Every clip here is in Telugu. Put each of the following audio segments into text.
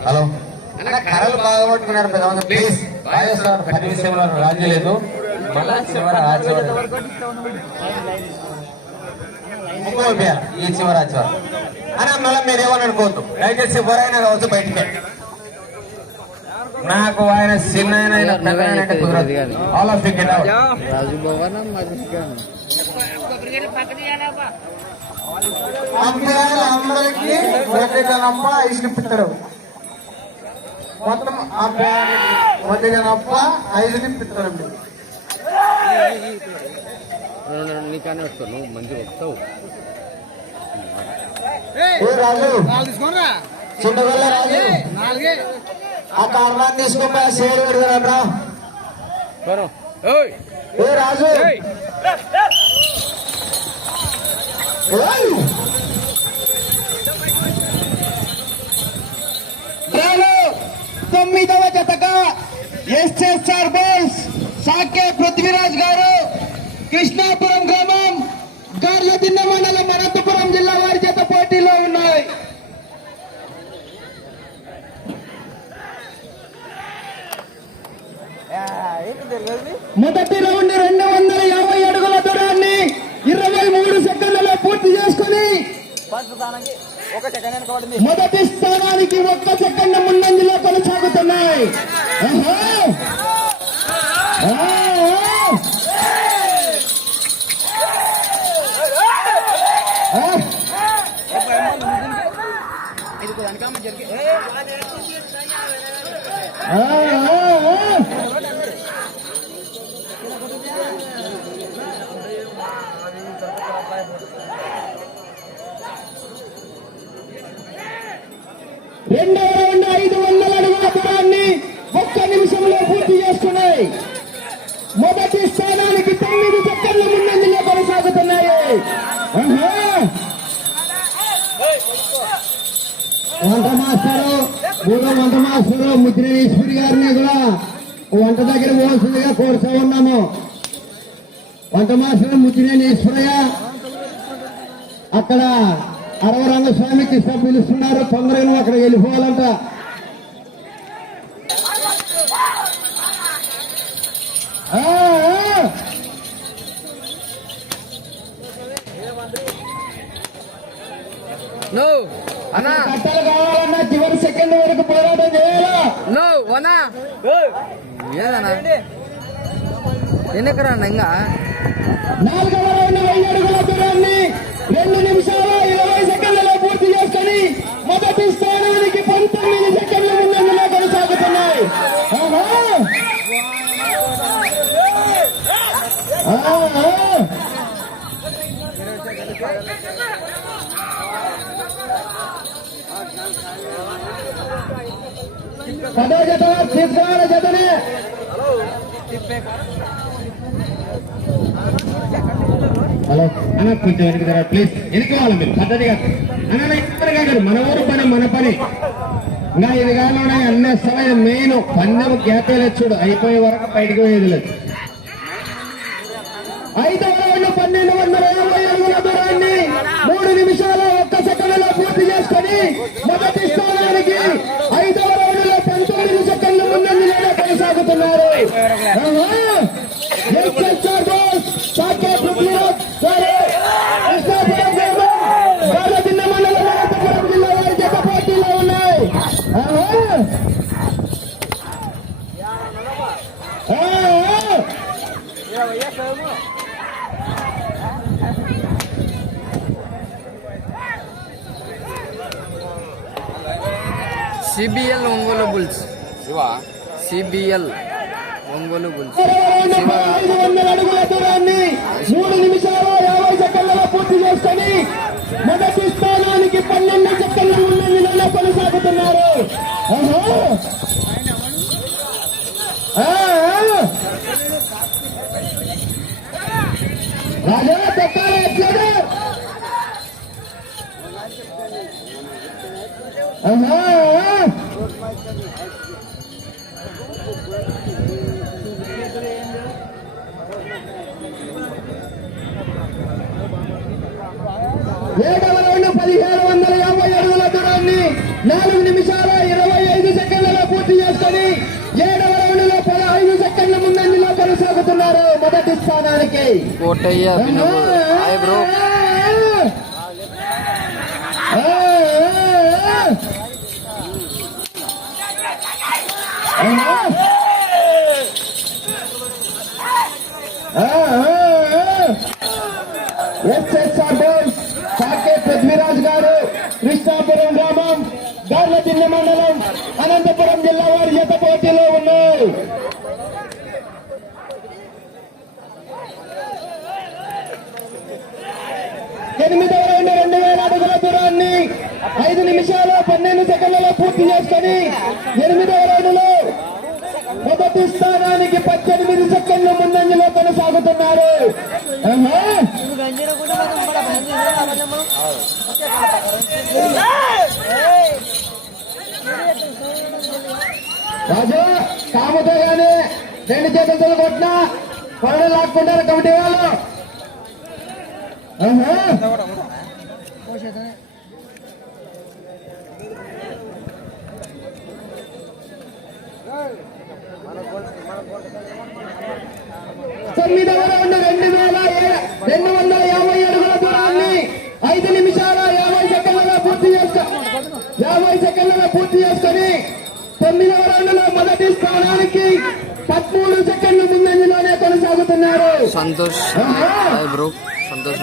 హలో. అన్న కర్రలు బాగా పట్టుకున్నారు పెద్ద ప్లీజ్ బాగా సార్ పది విషయంలో రాజీ లేదు. మళ్ళా చివర ఆ చివర ముగ్గురు పేరు ఈ చివర ఆ చివర అన్న మళ్ళీ మీరు ఏమని అనుకోవద్దు. దయచేసి ఎవరైనా కావచ్చు బయటికి నాకు ఆయన చిన్న all of the Raju Bhavan మొత్తం నీకనే వస్తావు నువ్వు మంచిగా వస్తావు. ఏ రాజు? చిన్నగొల్ల రాజు? ఆ కారణాన్ని తీసుకోపోయి సేరు పెడతారా ఏ రాజు? తొమ్మిదవ జతగా ఎస్ఎస్ఆర్ బోస్ సాకే పృథ్వీరాజ్ గారు కృష్ణాపురం గ్రామం గార్లదిన్న మండలం అనంతపురం జిల్లా వారి జత పోటీలో ఉన్నాయి. మొదటి రౌండ్ రెండు వందల యాభై అడుగుల దూరాన్ని ఇరవై మూడు సెకండ్లలో పూర్తి చేసుకుని మొదటి స్థానానికి ఒక్క సెకండ్ ముందంజలో కొనసాగుతున్నాయి ఆహా! రెండవ రౌండ్ ఐదు వందల అడుగుల దూరాన్ని ఒక్క నిమిషంలో పూర్తి చేస్తున్నాయి. మొదటి స్థానానికి తొమ్మిది సెకండ్ల ముందంజలో కొనసాగుతున్నాయి. వంట మాస్టరు మూడో వంట మాస్టరు ముద్రేశ్వరి గారిని కూడా వంట దగ్గర పోవాల్సిందిగా కోరుతూ ఉన్నాము. వంట మాస్టర్ ముద్రేశ్వరయ్య అక్కడ అరవరంగ స్వామి కృష్ణ పిలుస్తున్నారు తొందరగా నువ్వు అక్కడ వెళ్ళిపోవాలంట ఆ, ఆ. నో అన్నా కట్టలు కావాలన్నా చివరి సెకండ్ వరకు పోరాటం చేయాలా నో వనా ఏదన్నా ఎన్నికరా ఇంకా నాలుగవ రౌండ్ వెయ్యి అడుగుల దూరాన్ని రెండు నిమిషాలు ఇరవై సెకండ్లలో పూర్తి చేసుకుని మొదటి స్థానానికి పంతొమ్మిది సెకండ్ల ముందంజలో కొనసాగుతున్నాయి. పదో జత తీసుకురావాలి జతనే హలో అన్న కొంచెం వెనక తర్వాత ప్లీజ్ వెనక్కి వాళ్ళ మీరు పద్ధతిగా అన్న ఇక్కడ కాదు మన ఊరు పని మన పని ఇంకా ఇది కాకుండా అన్ని సమయం మెయిన్ పందెం గ్యాప్ చూడు అయిపోయే వరకు బయటకు పోయేది లేదు ఐదవ రౌండ్ పన్నెండు వందల యాభై అడుగుల దూరాన్ని మూడు నిమిషాలు ఒక్క సెకండ్లో పూర్తి చేసుకొని మొదటి స్థానానికి ఐదవ రౌండ్లో పంతొమ్మిది సెకండ్ల ముందు కొనసాగుతున్నారు. CBL Ongole bulls. Shiva? CBL Ongole bulls. మూడు నిమిషాలు యాభై సెకండ్లలో పూర్తి చేసుకొని మొదటి స్థానానికి పన్నెండు సెకండ్ల ముందంజలో కొనసాగుతున్నారు. ఆహా! ఆ, ఎట్లేదు ఏడవ రెండు పదిహేను వందల యాభై అడుగుల దూరాన్ని నాలుగు నిమిషాల ఇరవై ఐదు సెకండ్లలో పూర్తి చేసుకొని ఏడవ రౌండ్లో పదహైదు సెకండ్ల ముందంజలో కొనసాగుతున్నారు మొదటి స్థానానికి కోటయ్య వినుగు హాయ్ బ్రో ఎస్ఎస్ఆర్ బాయ్స్ కాకే పృథ్వీరాజ్ గారు కృష్ణాపురం గ్రామం గార్లదిన్నె మండలం అనంతపురం జిల్లా వారి జత పోటీలో ఉన్నారు ఎనిమిదవ రౌండ్ రెండు వేల అడుగుల దూరాన్ని ఐదు నిమిషాలు పన్నెండు సెకండ్లలో పూర్తి చేసుకొని ఎనిమిదవ రౌండ్లో మొదటి స్థానానికి పద్దెనిమిది సెకండ్లు ముందంజలో కొనసాగుతున్నారు. రాజు కాముతో గానీ రెండు చేతులు కొట్టినా కొరడ లాక్కుంటారు కమిటీ వాళ్ళు. తొమ్మిదవ రౌండ్ రెండు వేల రెండు వందల యాభై అడుగుల దూరాన్ని ఐదు నిమిషాల యాభై సెకండ్లలో పూర్తి చేసుకో యాభై సెకండ్లలో పూర్తి చేసుకొని తొమ్మిదవ రౌండ్లో మొదటి స్థానానికి పదమూడు సెకండ్ల ముందంజలోనే కొనసాగుతున్నారు. సంతోష్. బ్రో. సంతోష్.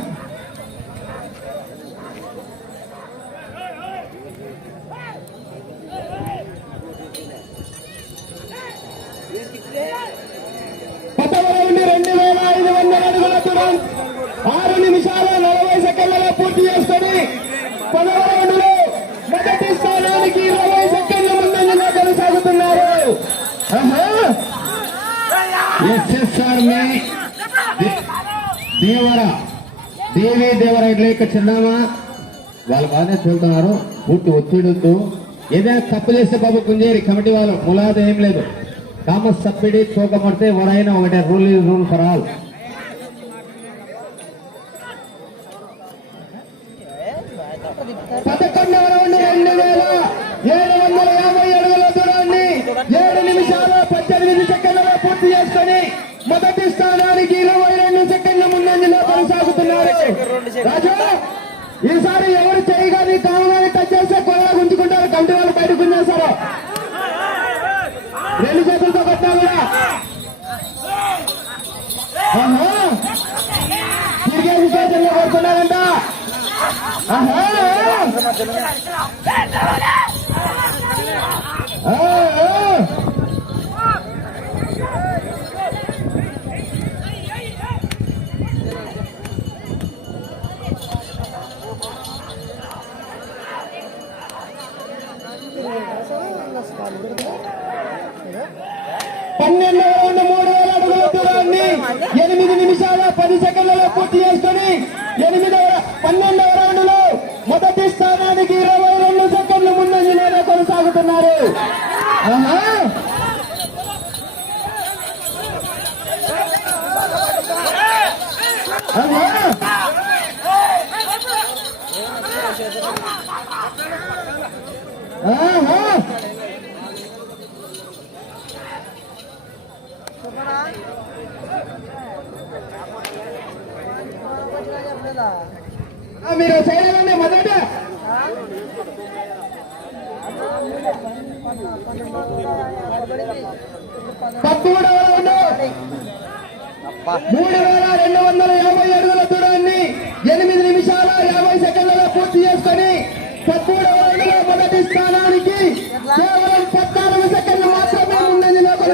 ఎస్ఎస్ఆర్ మే దేవర. దేవి దేవర ఇట్లా చిన్నామా? వాళ్ళు బాగానే చూస్తున్నారు. పూర్తి ఒత్తిడితో ఏదైనా తప్పు చేస్తే బాబు కుంజేరి కమిటీ వాళ్ళు ములాదేం లేదు. కామస్ సబ్సిడీ చూకమడితే ఎవరైనా ఒకటే rule is rule for all పదకొండవ రౌండ్ రెండు వేల ఏడు వందల యాభై అడుగుల దూరాన్ని ఏడు నిమిషాలు పద్దెనిమిది సెకండ్లలో పూర్తి చేసుకొని మొదటి స్థానానికి ఇరవై రెండు సెకండ్ల ముందంజలో కొనసాగుతున్నారు రాజు ఈసారి ఎవరు చేయి కానీ కావు కానీ టచ్ చేస్తే కొరగా గుంజుకుంటారు. కంటి వాళ్ళు బయటకు గుంజేస్తారు రెండు చేతులతో కొట్టినా కూడా. తిరిగేసి చేతుల్లో కొడుతున్నారంట. ఆహా. మీరు చేయాలండి మొదట. పదమూడవ మూడు వేల రెండు వందల యాభై ఏడు ఎనిమిది నిమిషాల యాభై సెకండ్లలో పూర్తి చేసుకొని పదమూడవ మొదటి స్థానానికి కేవలం పద్నాలుగు సెకండ్లు మాత్రమే ముందంజలో లోపల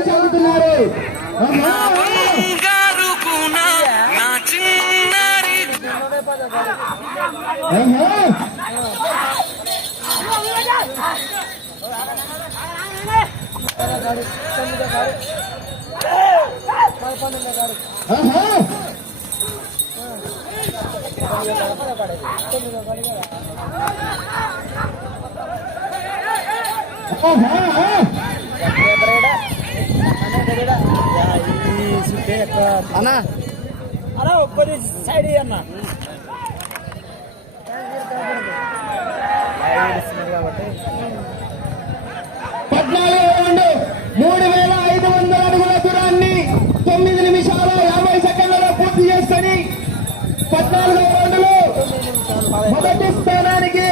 ఆహా! ఆహా! అన్నా. ఒక్కరి సైడ్ అన్న. పద్నాలుగు రౌండ్ మూడు వేల ఐదు వందల అడుగుల దూరాన్ని తొమ్మిది నిమిషాల యాభై సెకండ్లలో పూర్తి చేసుకొని పద్నాలుగు రౌండ్లు మొదటి స్థానానికి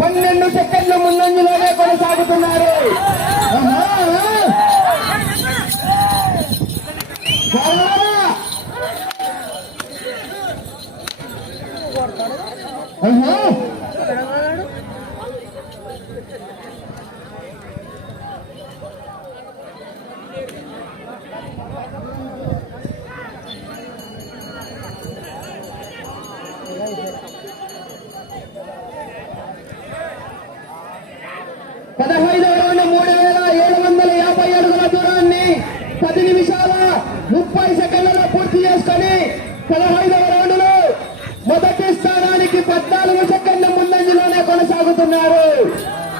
పన్నెండు సెకండ్లు ముందంజలోనే కొనసాగుతున్నారు. Uh-huh ఆహా. బాగా. ఆహా. పదహైదవ రౌండ్ మూడు వేల ఏడు వందల యాభై అడుగుల దూరాన్ని పది నిమిషాల ముప్పై సెకండ్లలో పూర్తి చేసుకొని పదహైదవ రౌండ్లో మొదటి స్థానానికి పద్నాలుగు సెకండ్ల ముందంజలోనే కొనసాగుతున్నారు ఆహా, ఆహా. సెకండ్ హాఫ్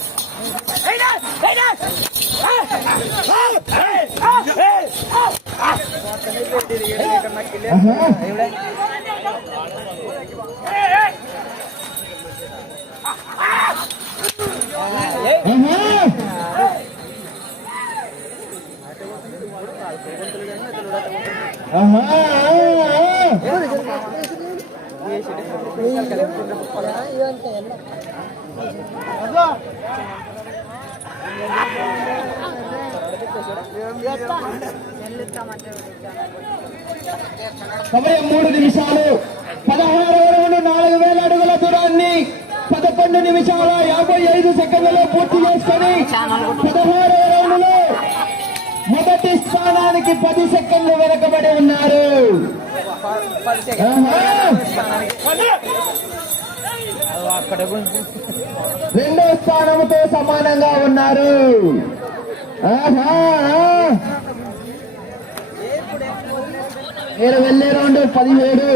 ఆహా, ఆహా. ఆహా. ఆహా. ఆహా, ఆహా. సమయం మూడు నిమిషాలు. పదహారు రౌండ్ నాలుగు వేల అడుగుల దూరాన్ని పదకొండు నిమిషాల యాభై ఐదు సెకండ్లలో పూర్తి చేసుకొని పదహారు రౌండ్లో. మొదటి స్థానానికి పది సెకండ్లు వెనకబడి ఉన్నారు. రెండో స్థానంతో సమానంగా ఉన్నారు. ఆహా నేను వెళ్ళే రౌండ్ పదిహేడు.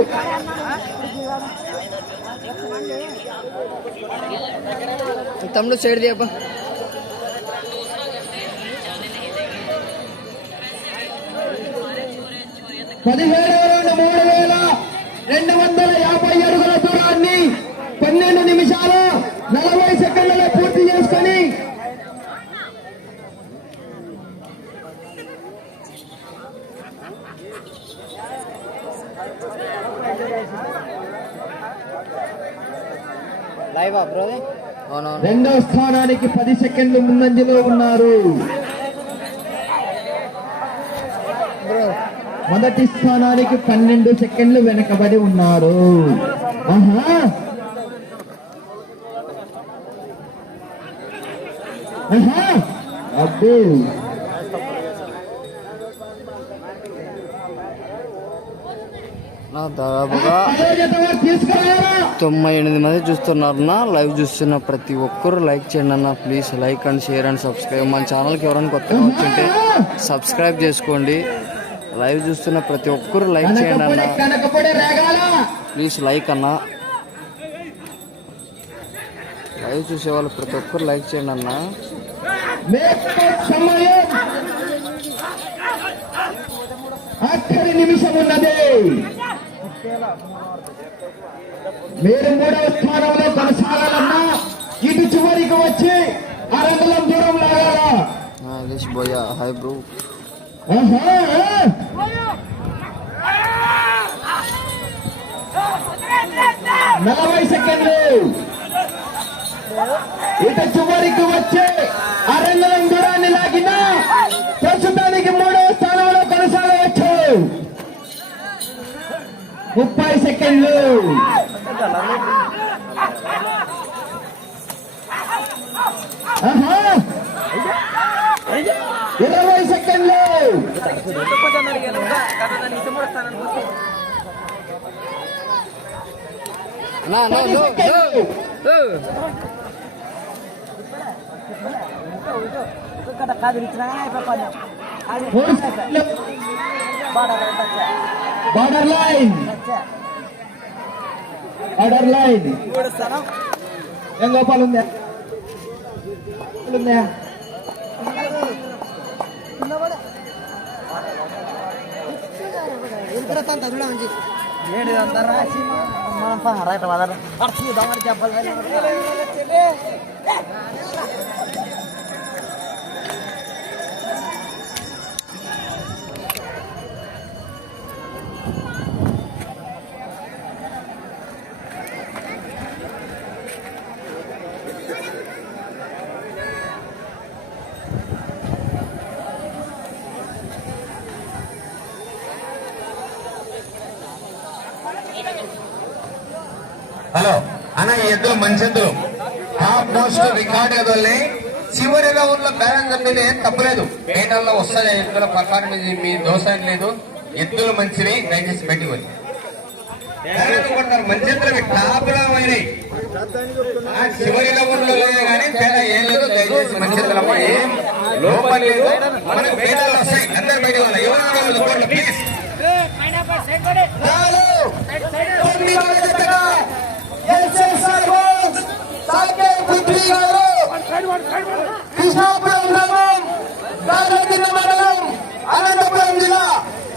తమ్ముడు సైడ్ తీయప్ప పదిహేడు రౌండ్ మూడు వేల రెండు వందల యాభై అడుగుల దూరాన్ని పన్నెండు నిమిషాలు నలభై సెకండ్లలో పూర్తి చేసుకొని లైవ్ బ్రో? అవునవును రెండో స్థానానికి పది సెకండ్లు ముందంజలో ఉన్నారు. మొదటి స్థానానికి పన్నెండు సెకండ్లు వెనకబడి ఉన్నారు. ఆహా! ఆహా! అబ్బో! దాదాపుగా తొంభై ఎనిమిది మంది చూస్తున్నారు నా లైవ్ చూస్తున్న ప్రతి ఒక్కరు లైక్ చేయండి అన్న please like and share and subscribe. మన ఛానల్కి ఎవరైనా కొత్తగా వచ్చింటే సబ్స్క్రైబ్ చేసుకోండి. లైవ్ చూస్తున్న ప్రతి ఒక్కరు లైక్ చేయండి అన్న. ప్లీజ్ లైక్ అన్న. లైవ్ చూసే వాళ్ళు ప్రతి ఒక్కరు లైక్ చేయండి అన్న. నిమిషం ఉన్నది. మీరు మూడవ స్థానంలో కొనసాగాలన్నా ఇటు చివరికి వచ్చి అరంగులం దూరం లాగాల? Buoy hi bro. నలభై సెకండ్లు. ఇటు చివరికి వచ్చి అరంగులం దూరాన్ని లాగిన. ప్రస్తుతానికి ముప్పై సెకండ్లు ఆహా! ఇరవై సెకండ్లు నా నో పది నో సెకండ్లు మూడు సెకండ్లు బార్డర్ లైన్ బార్డర్ లైన్ ఏం గోపాల్ ఉందా ఉందా హలో. అన్న ఈ ఎద్దులు మంచి ఎద్దులు టాప్ మోస్ట్ రికార్డ్ ఎదుల్ని చివరిలో ఉన్న బ్యాలెన్స్ మీద ఏం తప్పలేదు. పేటల్లో వస్తాయి ఎద్దుల పర్ఫార్మెన్స్ మీ దోష ఏం లేదు. ఎద్దులు మంచివి దయచేసి పెట్టుకొని మంచి ఎద్దులు టాప్లో పోయినాయి చివరిలో ఉండలేదు కానీ తేడా ఏం లేదు. దయచేసి మంచి ఎద్దులు ఏం లోపల లేదు. మనకు పేటలు వస్తాయి. అందరు బయట వాళ్ళు ఎవరు ప్లీజ్ కృష్ణాపురం గ్రామం రాజకిన్న మండలం అనంతపురం జిల్లా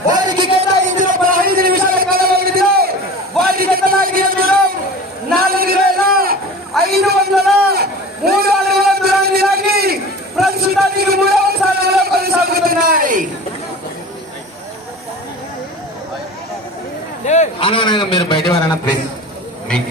వారికి కేటాయించిన పదహైదు నిమిషాల కాల వారికి కేటాయించిన దూరం నాలుగు వేల ఐదు వందల మూడు అడుగుల దూరాన్ని లాగి ప్రస్తుతానికి మూడవ స్థానంలో కొనసాగుతున్నాయి అన్న మీరు బయట వారన్నా ప్లీజ్ మీకు